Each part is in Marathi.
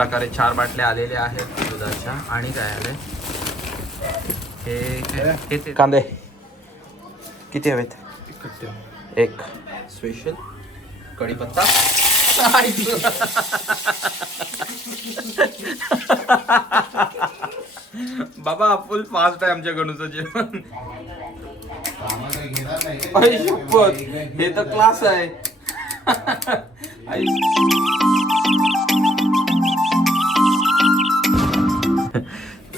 प्रकारे चार बाटल्या आलेल्या आहेत दुधाच्या. आणि काय आले हे हे ते कांदे. किती हवेत? एक. स्पेशल कढीपत्ता. बाबा फुल फास्ट आहे आमच्या गणूचं जेवण. हे तर क्लास आहे.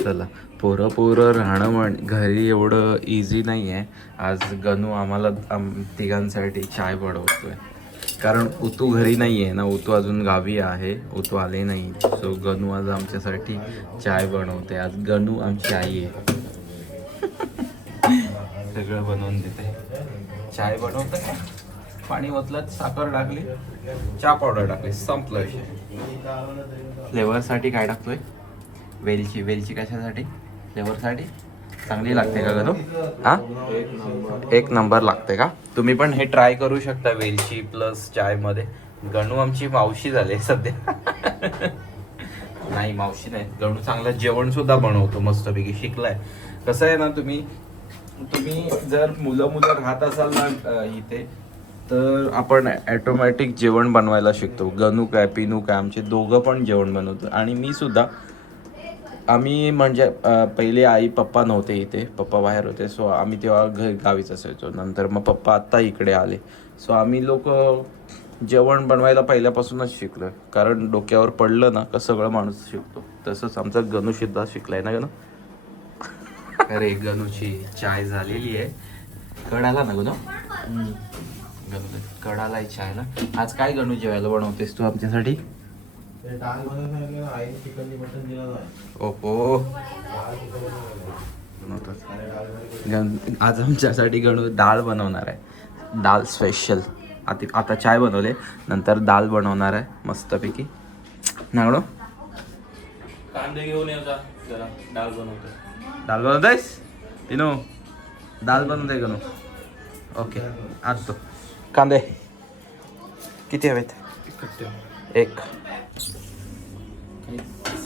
चला. पोरं पोरं राहणं म्हण घरी एवढं इझी नाही आहे आज गणू आम्हाला आम तिघांसाठी चाय बनवतोय कारण उतू घरी नाही आहे ना उतू अजून गावी आहे. उतू आले नाही. सो गणू आज आमच्यासाठी चाय बनवते. आज गणू आमची आई आहे. सगळं बनवून देते. चाय बनवते पाणी ओतलं साखर टाकली. चहा पावडर टाकली. संपलं विषय. फ्लेवरसाठी काय टाकतोय? वेलची वेलची कशासाठी? फ्लेवरसाठी? चांगली लागते का गणू हा? एक नंबर लागते का? तुम्ही पण हे ट्राय करू शकता वेलची प्लस चायमध्ये. गणू आमची मावशी झाली सध्या. नाही मावशी नाही. गणू चांगलं जेवण सुद्धा बनवतो मस्तपैकी शिकलाय. कसं आहे ना तुम्ही तुम्ही जर मुलं मुलं राहत असाल ना इथे तर आपण ॲटोमॅटिक जेवण बनवायला शिकतो. गणू काय पिनू काय आमचे दोघं पण जेवण बनवतो. आणि मी सुद्धा आम्ही म्हणजे पहिले आई पप्पा नव्हते इथे पप्पा बाहेर होते. सो आम्ही तेव्हा घर गावीच असायचो. नंतर मग पप्पा आत्ता इकडे आले. सो आम्ही लोक जेवण बनवायला पहिल्यापासूनच शिकलो कारण डोक्यावर पडलं ना का सगळं माणूस शिकतो. तसंच आमचा गणू सुद्धा शिकलाय ना गणू? अरे गणूची चाय झालेली आहे. कड आला ना गणू? गणू कड आलाय चाय ना आज काय गणू जेवायला बनवतेस तू आमच्यासाठी? ओपो. आज आमच्यासाठी गणू डाळ बनवणार आहे. डाळ स्पेशल आता आता चाय बनवले नंतर डाळ बनवणार आहे मस्तपैकी. ना गणू? कांदे घेऊन जरा डाळ बनवतो. डाळ बनवतायस पिनू डाळ बनवते गणू. ओके आणतो. कांदे. किती हवेत? एक.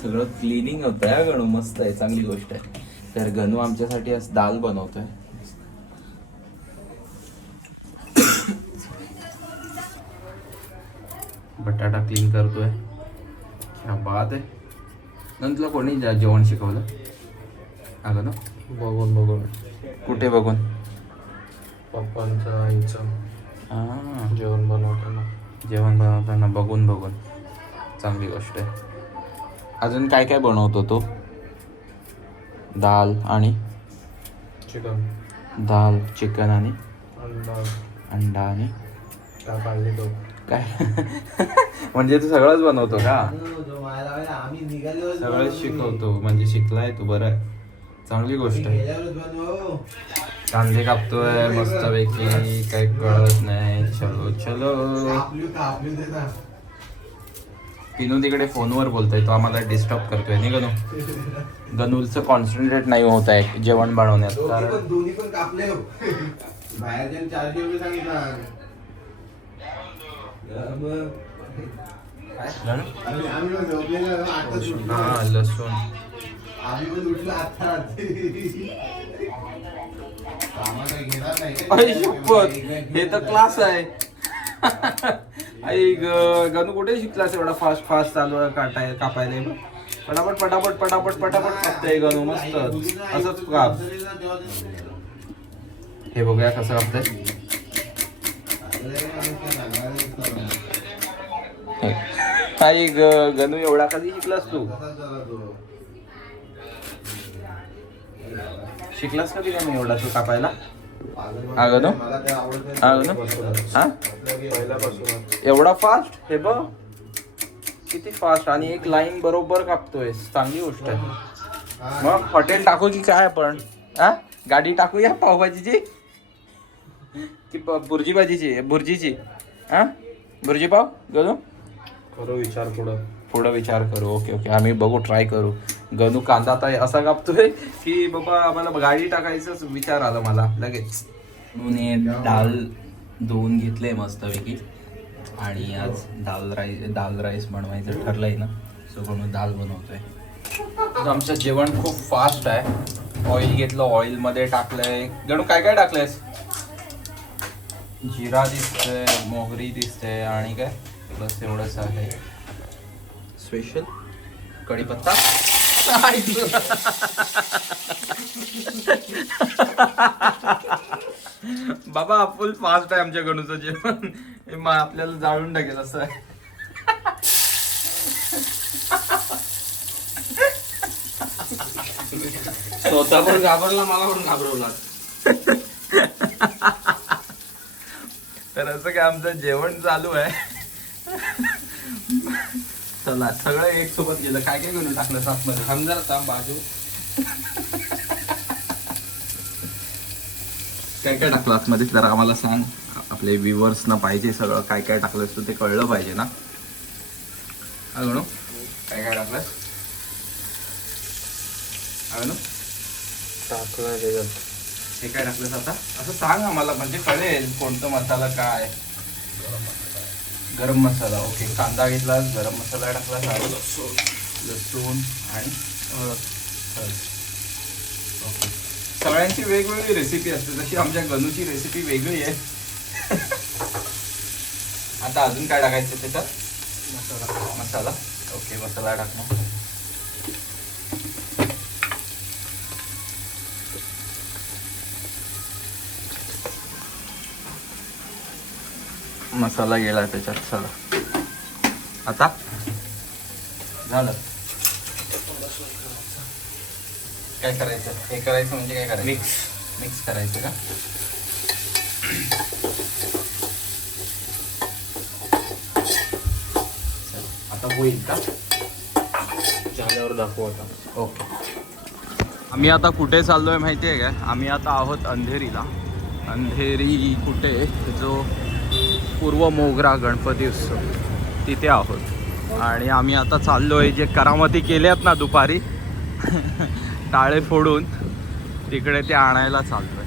सगळं क्लिनिंग होतं आहे गणू मस्त आहे चांगली गोष्ट आहे. तर गणू आमच्यासाठी आज दाल बनवतोय. बटाटा क्लीन करतोय. क्या बात आहे. नंतर कोणी जे- जेवण शिकवलं? अगं ना? बघून बघून. कुठे बघून? पप्पांचं आईचं. हां. जेवण बनवताना. जेवण बनवताना बघून बघून. चांगली गोष्ट आहे. अजून काय काय बनवतो तो? दाल आणि? चिकन. दाल चिकन आणि? अंडा. अंडा आणि? काय पाहिजे तो? काय? म्हणजे तू सगळंच बनवतो का? आम्ही निघालो सगळंच शिकवतो. म्हणजे शिकलाय तू बरं आहे. चांगली गोष्ट आहे. कांदे कापतोय मस्तपैकी काही कळत नाही. चलो चलो. पिनू तिकडे फोनवर बोलतोय तो आम्हाला डिस्टर्ब करतोय. नाही गणू गणूचं कॉन्सन्ट्रेट नाही होत आहे जेवण बनवण्यात. कारण. हा लसूण. आम्ही पण उठलो आता. घेणार नाही. हे तर क्लास आहे. आई गणू कुठे शिकलास एवढा फास्ट फास्ट चालू काटाय कापायला. बघ. पटापट पटापट पटापट पटापट कापतंय गणू मस्त. असंच काप. हे बघूया कसं कापतंय. आई गणू एवढा कधी शिकलास तू? शिकलास कधी गणू एवढा तू कापायला? हा मला ते आवडत नाही. हा? एवढा फास्ट हे बघ. किती फास्ट आणि एक लाईन बरोबर कापतोय चांगली गोष्ट आहे. मग हॉटेल टाकू की काय आपण? हा? गाडी टाकूया पावभाजीची? की बुर्जी भाजीची बुर्जीची. हा? बुर्जी पाव? गणू करू विचार पुढं. पुढं विचार करू. Okay okay. आम्ही बघू ट्राय करू. गणू कांदा आता असा कापतोय की बाबा आम्हाला गाडी टाकायचाच विचार आला मला. लगेच. हे डाल धुवून घेतले मस्तपैकी. आणि आज दाल राईस दाल राईस बनवायचं ठरलंय ना. सो म्हणून दाल बनवतोय. आमचं जेवण खूप फास्ट आहे. ऑइल घेतलं ऑइलमध्ये टाकलंय. गणू काय काय टाकलंयस? जिरा दिसतंय मोहरी दिसते आणि काय? बस एवढंच आहे. स्पेशल कढीपत्ता बाबा फुल फास्ट आहे आमच्या गणूचं जेवण. हे आपल्याला जाळून टाकेल असं आहे. स्वतः पण घाबरला मला पण घाबरवला. तर असं काय आमचं जेवण चालू आहे. चला सगळं एक सोबत गेलं. काय काय घेऊन टाकलं सातमध्ये? जरा थांब बाजू? काय काय टाकलं आतमध्ये? जरा आम्हाला सांग. आपले व्ह्युअर्सना पाहिजे सगळं. काय काय टाकलं असतं ते कळलं पाहिजे ना? हा गणू? काय काय टाकलं? हा गणू? टाकलं हे काय टाकलंस आता? असं सांग आम्हाला म्हणजे कळेल कोणतं मसाला काय. गरम मसाला ओके. कांदा घेतला गरम मसाला टाकला हळद, लसूण आणि. ओके. सगळ्यांची वेगवेगळी रेसिपी असते. जशी आमच्या गणूची रेसिपी वेगळी आहे. आता अजून काय टाकायचं त्याच्यात? मसाला. मसाला. ओके मसाला टाकणं मसाला गेला त्याच्यात चला. आता? झालं. काय करायचं? हे करायचं म्हणजे काय करायचं? मिक्स मिक्स करायचं का? आता होईल का? झाल्यावर दाखवू आता. ओके. आम्ही आता कुठे चाललोय माहिती आहे का आम्ही आता आहोत अंधेरीला. अंधेरी कुठे? जो पूर्व मोगरा गणपती उत्सव. तिथे आहोत. आणि आम्ही आता चाललो आहे जे करामती केल्यात ना दुपारी टाळे फोडून तिकडे ते आणायला चाललोय.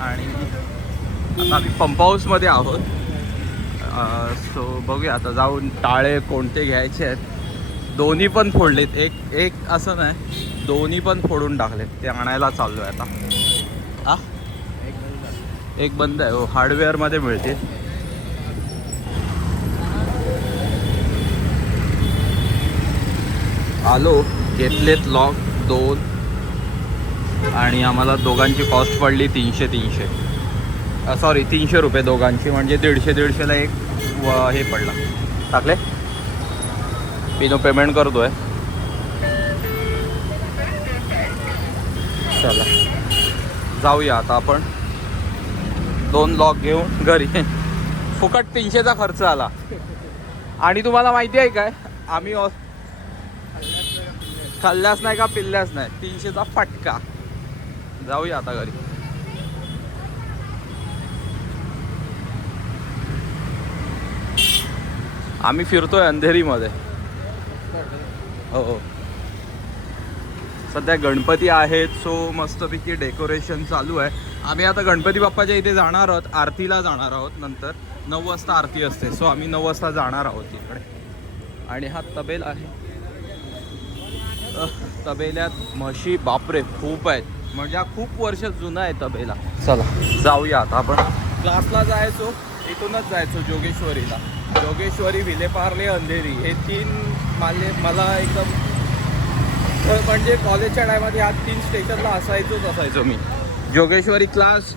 आणि आता आम्ही पंप हाऊसमध्ये आहोत. सो बघूया आता जाऊन टाळे कोणते घ्यायचे आहेत. दोन्ही पण फोडलेत. एक एक असं नाही दोन्ही पण फोडून टाकलेत. ते आणायला चाललो आहे आता. आ? एक बंद आहे. हो हार्डवेअरमध्ये मिळते. आलो घेतलेत लॉक दोन. आणि आम्हाला दोघांची कॉस्ट पडली तीनशे तीनशे. सॉरी तीनशे रुपये दोघांची म्हणजे दीडशे दीडशेला एक हे पडला. टाकले? पिनो पेमेंट करतोय. चला. जाऊया आता आपण. दोन लॉक घेऊन घरी. फुकट तीनशेचा खर्च आला. आणि तुम्हाला माहिती आहे काय? आम्ही खाल्ल्यास नाही का पिल्ल्यास नाही. तीनशेचा फटका. जाऊया आता घरी. आम्ही फिरतोय अंधेरीमध्ये. हो हो. सध्या गणपती आहेत सो मस्तपैकी डेकोरेशन चालू आहे. आम्ही आता गणपती बाप्पाच्या इथे जाणार आहोत आरतीला जाणार आहोत नंतर. नऊ वाजता आरती असते सो आम्ही नऊ वाजता जाणार आहोत तिकडे आणि हा तबेल आहे. तबेल्यात म्हशी बापरे खूप आहेत. म्हणजे हा खूप वर्ष जुना आहे तबेला. चला. जाऊया आता आपण. क्लासला जायचो इथूनच जायचो जोगेश्वरीला. जोगेश्वरी विलेपार्ले अंधेरी हे तीन माले मला एकदम म्हणजे कॉलेजच्या टायमात ह्या तीन स्टेशनला असायचोच असायचो मी. जोगेश्वरी क्लास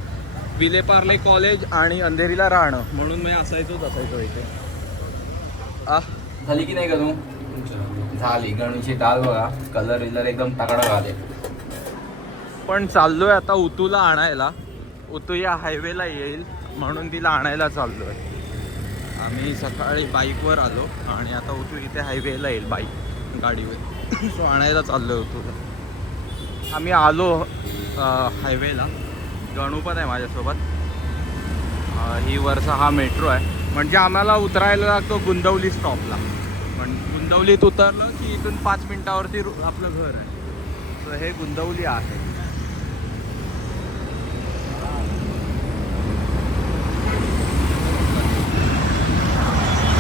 विलेपार्ले कॉलेज आणि अंधेरीला राहणं. म्हणून मी असायचोच असायचो इथे. आ? झाली की नाही गणू झाली. गणूची डाळ बघा. कलर विलर एकदम तगडा घाले पण चाललोय आता उतूला आणायला. उतू या हायवेला येईल म्हणून तिला आणायला चाललोय. आम्ही सकाळी बाईकवर आलो आणि आता उतू इथे हायवेला येईल बाईक गाडीवर. सो आणायला चाललोय उतूला. आम्ही आलो. हायवेला गणू पण आहे माझ्यासोबत. ही वरचा हा मेट्रो आहे. म्हणजे आम्हाला उतरायला लागतो गुंदवली स्टॉपला पण गुंदवलीत उतरलं की इथून पाच मिनिटावरती रु- आपलं घर आहे. तर हे गुंदवली आहे.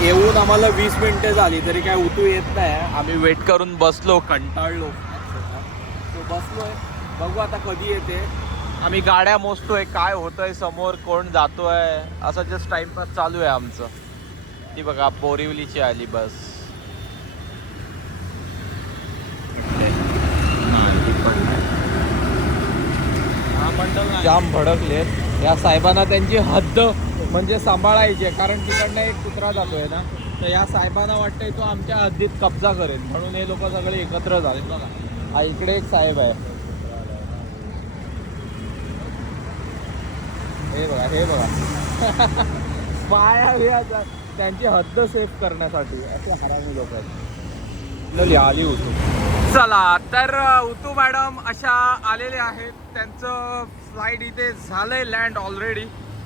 येऊन आम्हाला वीस मिनिटं झाली तरी काय उतू येत नाही. आम्ही वेट करून बसलो कंटाळलो. तो बसलोय. बघू आता कधी येते. आम्ही गाड्या मोजतोय काय होतंय समोर कोण जातोय. असं जस्ट टाइमपास चालू आहे आमचं. ती बघा बोरिवलीची आली बस. जाम भडकलेत. या साहेबांना त्यांची हद्द म्हणजे सांभाळायची आहे कारण तिकडनं एक कुत्रा जातोय ना तर या साहेबांना वाटतंय तो आमच्या हद्दीत कब्जा करेल. म्हणून हे लोक सगळे एकत्र झाले बघा. हा इकडे एक साहेब आहे. हे बघा हे बघा. पाया बिया त्यांची हद्द सेफ करण्यासाठी. असे हरामी लोक आहेत. आली होतो चला तर उतू मॅडम अशा आलेले आहेत. त्यांचं फ्लाईट इथे झालंय लँड ऑलरेडी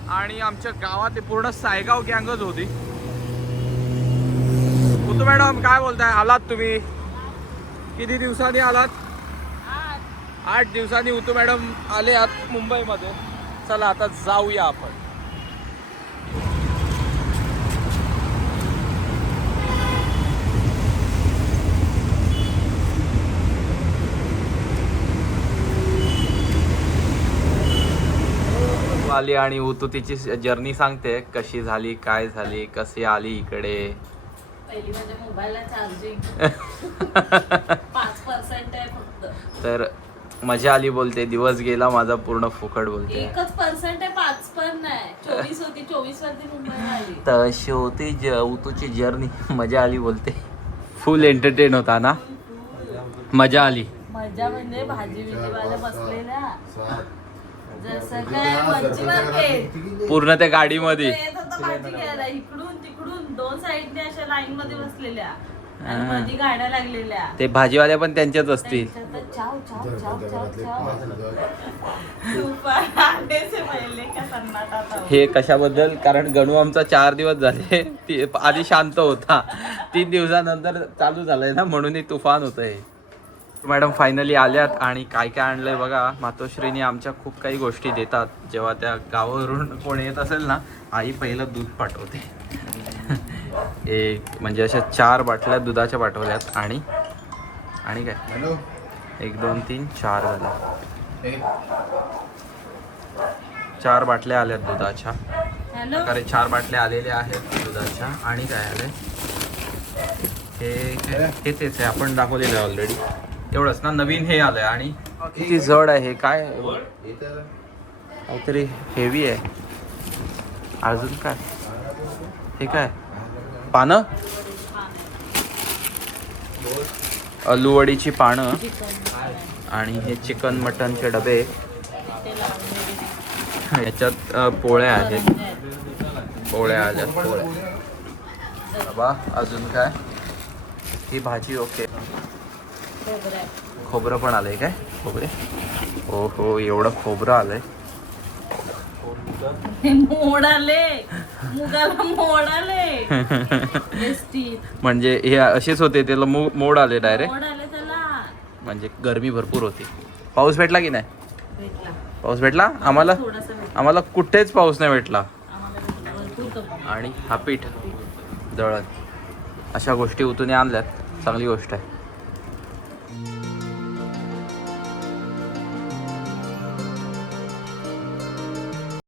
आणि आमच्या गावात ते पूर्ण सायगाव गँगच होती. उतू मॅडम काय बोलताय? आलात तुम्ही? किती दिवसांनी आलात? आठ. दिवसांनी उतू मॅडम आले आत मुंबईमध्ये. चला आता जाऊया आपण. आली आणि उतू तिची जर्नी सांगते कशी झाली काय झाली कशी आली इकडे? पहिली माझ्या मोबाईलला चार्जिंग पाच पर्सेंट आहे फक्त. तर मजा आली बोलते दिवस गेला माझा पूर्ण फुकट बोलते. एकच पर्सेंट आहे पाच पण नाही. चोवीस होती चोवीस वरती आली. तर अशी होती ज उतूची जर्नी मजा आली बोलते. फुल एंटरटेन होता ना? मजा आली. मजा म्हणजे भाजी जसं काय मार्केट पूर्ण त्या गाडीमध्ये. येत होता भाजी घ्यायला इकडून तिकडून दोन साईडने अशा लाईन मध्ये बसलेल्या. आणि मध्ये गाड्या लागलेल्या. ते भाजीवाल्या पण त्यांच्याच असतील. त्यांच्यात चाव चाव चाव चाव चाव. दुपार आलेच पहिले का सन्नाटा होता. हे कशाबद्दल? कारण गणू आमचा चार दिवस झाले. ती आधी शांत होता. तीन दिवसानंतर चालू झालंय ना म्हणून हे तुफान होतं हे मॅडम फायनली आल्यात आणि काय काय आणलंय बघा. मातोश्रीने आमच्या खूप काही गोष्टी देतात. जेव्हा त्या गावावरून कोण येत असेल ना आई पहिलं दूध पाठवते. एक म्हणजे अशा चार बाटल्या दुधाच्या पाठवल्यात. आणि आणि काय? हॅलो. एक दोन तीन चार झाल्या. चार बाटल्या आल्यात दुधाच्या. हॅलो. प्रकारे चार बाटल्या आलेल्या आहेत दुधाच्या. आणि काय आले हे तेच आहे. आपण दाखवलेलं आहे ऑलरेडी एवढंच ना? नवीन हे आलंय. आणि? किती जड आहे हे काय? काहीतरी हेवी आहे. अजून काय? हे काय? पानं? अलूवडीची पानं आणि हे चिकन मटनचे डबे. याच्यात पोळ्या आहेत. पोळ्या आल्यात पोळ्या. बा अजून काय? ही भाजी ओके. खोबरं. पण आलंय काय? खोबरे? हो हो एवढं खोबरं आलंय. मोड आले. मुगाला मोड आले. बेस्टी म्हणजे हे असेच होते त्याला मोड आले डायरेक्ट म्हणजे गरमी भरपूर होती. पाऊस भेटला की नाही? पाऊस भेटला? आम्हाला आम्हाला कुठेच पाऊस नाही भेटला. आणि हा पीठ दळण. अशा गोष्टी उतून आणल्यात. चांगली गोष्ट आहे.